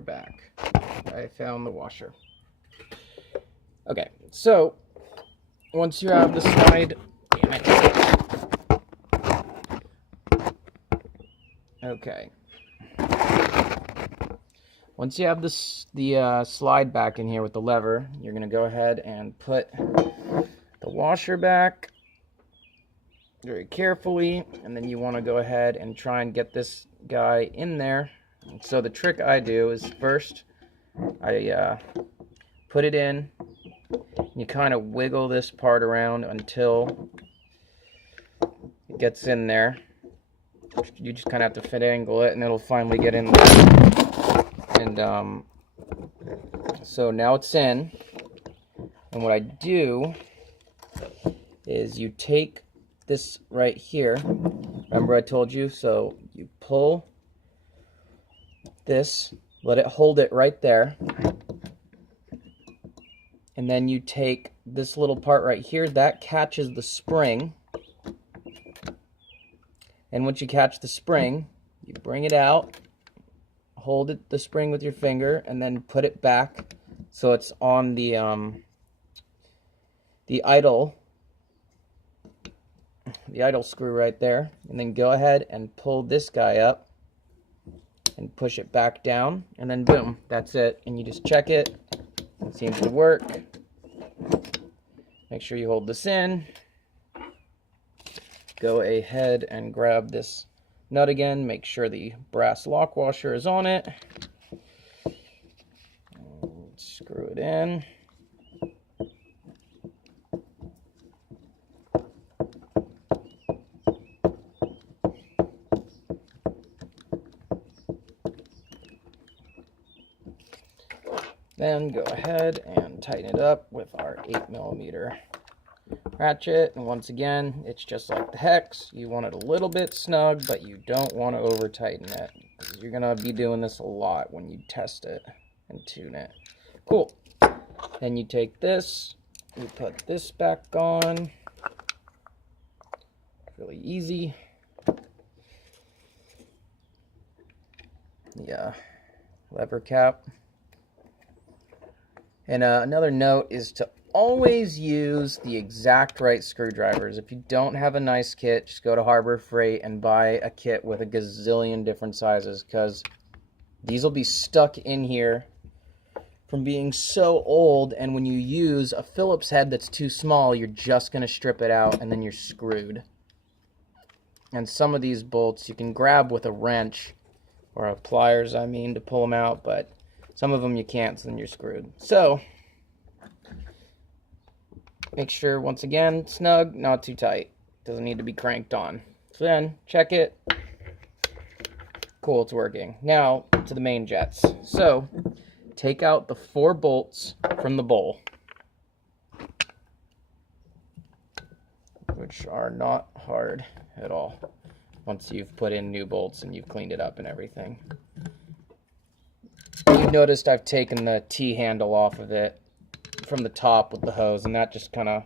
we're back. I found the washer. Okay, so once you have the slide, damn it. Okay. Once you have the slide back in here with the lever, you're going to go ahead and put the washer back very carefully, and then you want to go ahead and try and get this guy in there. So the trick I do is first I put it in, you kind of wiggle this part around until it gets in there. You just kind of have to finagle it and it'll finally get in there. And so now it's in, and what I do is you take this right here, remember I told you, so you pull this, let it hold it right there, and then you take this little part right here, that catches the spring, and once you catch the spring, you bring it out, hold the spring with your finger, and then put it back so it's on the idle screw right there, and then go ahead and pull this guy up and push it back down, and then boom, that's it. And you just check it. It seems to work. Make sure you hold this in. Go ahead and grab this nut again. Make sure the brass lock washer is on it. Screw it in. Then go ahead and tighten it up with our 8mm ratchet. And once again, it's just like the hex. You want it a little bit snug, but you don't want to over tighten it, because you're going to be doing this a lot when you test it and tune it. Cool. Then you take this, you put this back on. Really easy. Yeah, lever cap. And another note is to always use the exact right screwdrivers. If you don't have a nice kit, just go to Harbor Freight and buy a kit with a gazillion different sizes, because these will be stuck in here from being so old, and when you use a Phillips head that's too small, you're just going to strip it out and then you're screwed. And some of these bolts you can grab with a wrench, or pliers I mean, to pull them out, but some of them you can't, so then you're screwed. So make sure, once again, snug, not too tight. Doesn't need to be cranked on. So then, check it. Cool, it's working. Now, to the main jets. So, take out the 4 bolts from the bowl, which are not hard at all once you've put in new bolts and you've cleaned it up and everything. You've noticed I've taken the T-handle off of it from the top with the hose, and that just kind of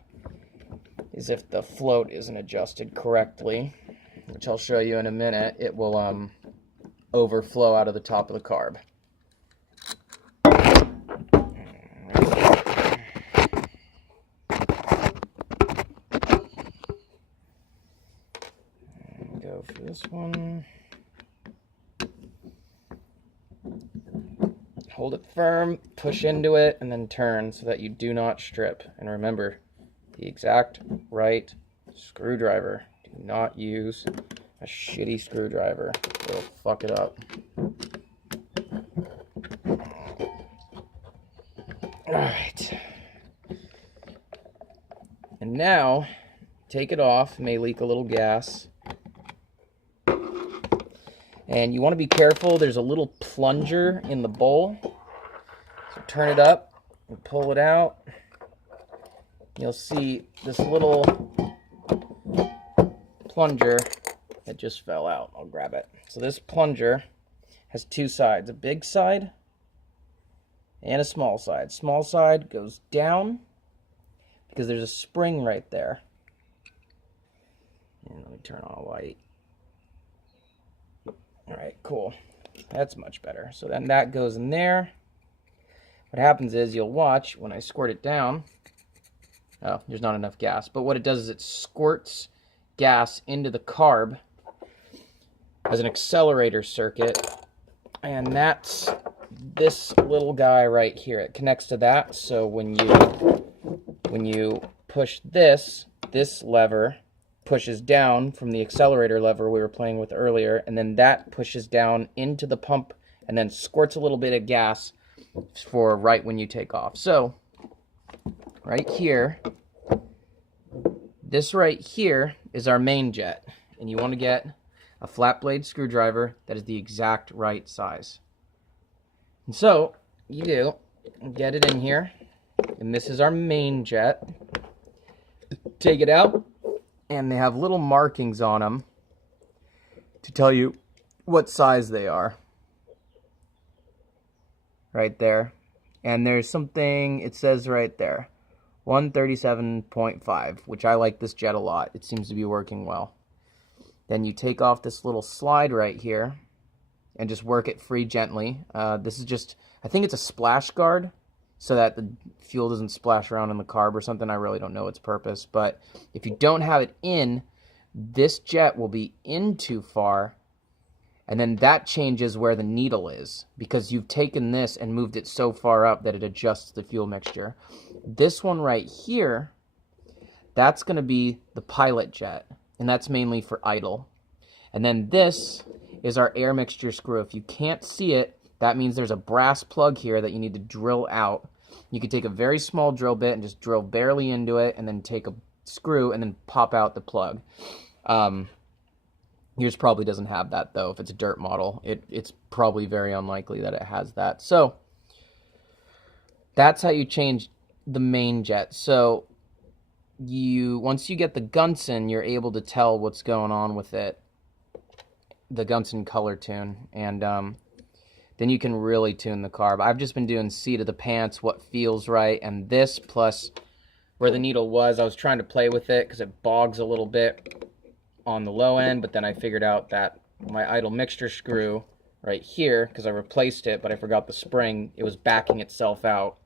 is if the float isn't adjusted correctly, which I'll show you in a minute. It will overflow out of the top of the carb. Go for this one. Hold it firm, push into it, and then turn so that you do not strip. And remember, the exact right screwdriver. Do not use a shitty screwdriver. It'll fuck it up. Alright. And now, take it off. It may leak a little gas. And you want to be careful, there's a little plunger in the bowl. So turn it up and pull it out. You'll see this little plunger that just fell out. I'll grab it. So this plunger has 2 sides, a big side and a small side. Small side goes down because there's a spring right there. And let me turn on a light. Alright, cool. That's much better. So then that goes in there. What happens is you'll watch when I squirt it down. Oh, there's not enough gas. But what it does is it squirts gas into the carb as an accelerator circuit. And that's this little guy right here. It connects to that. So when you push this lever pushes down from the accelerator lever we were playing with earlier, and then that pushes down into the pump and then squirts a little bit of gas for right when you take off. So right here, this right here is our main jet, and you want to get a flat blade screwdriver that is the exact right size. And so you do get it in here, and this is our main jet. Take it out, and they have little markings on them to tell you what size they are. Right there. And there's something, it says right there, 137.5, which I like this jet a lot. It seems to be working well. Then you take off this little slide right here and just work it free gently. This is just, I think it's a splash guard so that the fuel doesn't splash around in the carb or something. I really don't know its purpose. But if you don't have it in, this jet will be in too far, and then that changes where the needle is because you've taken this and moved it so far up that it adjusts the fuel mixture. This one right here, that's going to be the pilot jet, and that's mainly for idle. And then this is our air mixture screw. If you can't see it, that means there's a brass plug here that you need to drill out. You can take a very small drill bit and just drill barely into it, and then take a screw and then pop out the plug. Yours probably doesn't have that, though. If it's a dirt model, it's probably very unlikely that it has that. So that's how you change the main jet. So once you get the Gunson, you're able to tell what's going on with it, the Gunson color tune, and then you can really tune the carb. I've just been doing seat of the pants, what feels right, and this plus where the needle was, I was trying to play with it because it bogs a little bit on the low end, but then I figured out that my idle mixture screw right here, because I replaced it, but I forgot the spring, it was backing itself out.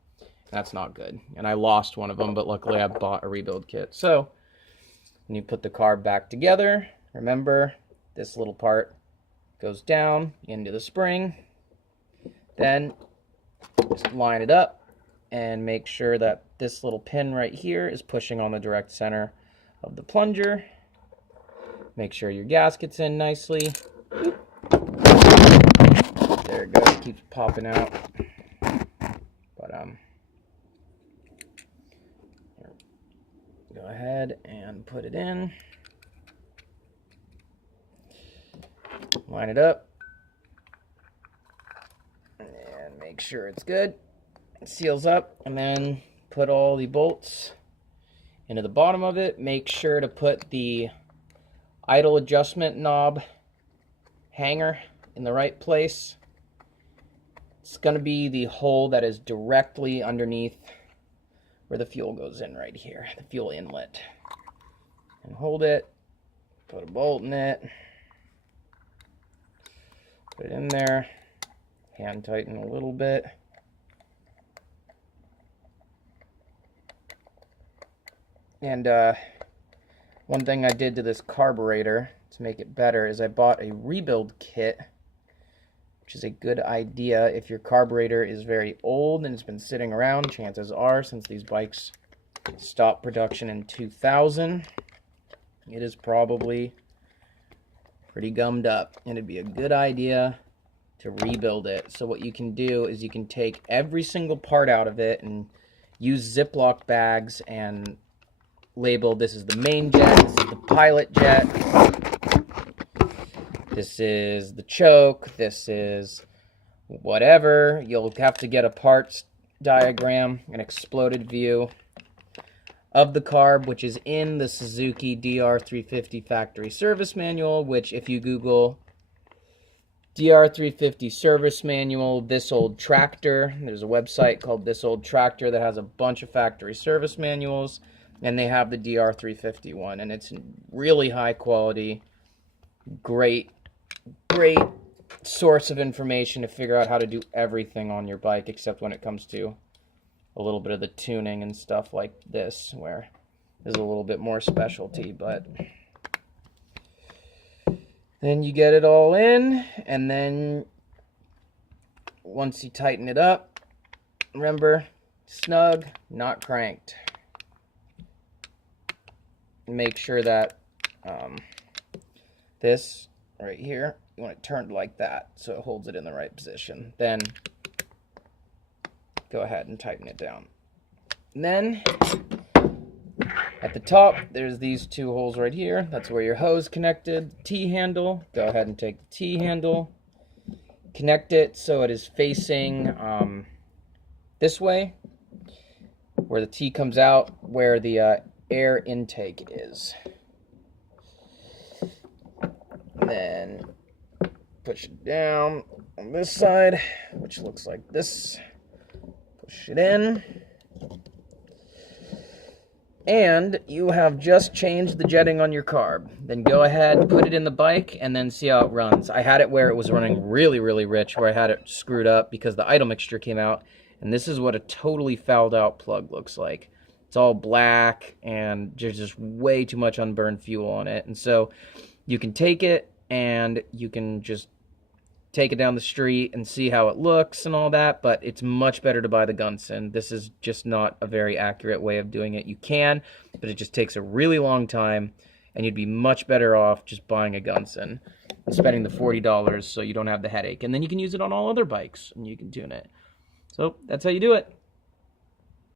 That's not good. And I lost one of them, but luckily I bought a rebuild kit. So when you put the carb back together, remember this little part goes down into the spring. Then just line it up and make sure that this little pin right here is pushing on the direct center of the plunger. Make sure your gasket's in nicely. There it goes, it keeps popping out. But go ahead and put it in. Line it up. And make sure it's good. It seals up, and then put all the bolts into the bottom of it. Make sure to put the idle adjustment knob hanger in the right place. It's going to be the hole that is directly underneath where the fuel goes in right here, the fuel inlet. And hold it, put a bolt in it, put it in there, hand tighten a little bit. And one thing I did to this carburetor to make it better is I bought a rebuild kit, which is a good idea if your carburetor is very old and it's been sitting around. Chances are, since these bikes stopped production in 2000, it is probably pretty gummed up, and it'd be a good idea to rebuild it. So what you can do is you can take every single part out of it and use Ziploc bags and label, this is the main jet, this is the pilot jet, this is the choke, this is whatever. You'll have to get a parts diagram, an exploded view of the carb, which is in the Suzuki DR350 factory service manual, which if you Google DR350 service manual, This Old Tractor, there's a website called This Old Tractor that has a bunch of factory service manuals, and they have the DR350 one, and it's really high quality, great source of information to figure out how to do everything on your bike, except when it comes to a little bit of the tuning and stuff like this, where there's a little bit more specialty. But then you get it all in, and then once you tighten it up, remember, snug, not cranked. Make sure that this right here, you want it turned like that so it holds it in the right position. Then go ahead and tighten it down. And then at the top, there's these two holes right here. That's where your hose connected. T-handle, go ahead and take the T-handle, connect it so it is facing this way, where the T comes out, where the air intake is. Then push it down on this side, which looks like this. Push it in. And you have just changed the jetting on your carb. Then go ahead, put it in the bike, and then see how it runs. I had it where it was running really, really rich, where I had it screwed up because the idle mixture came out. And this is what a totally fouled out plug looks like. It's all black, and there's just way too much unburned fuel on it. And so you can take it, and you can just take it down the street and see how it looks and all that, but it's much better to buy the Gunson. This is just not a very accurate way of doing it. You can, but it just takes a really long time, and you'd be much better off just buying a Gunson and spending the $40 so you don't have the headache. And then you can use it on all other bikes, and you can tune it. So that's how you do it.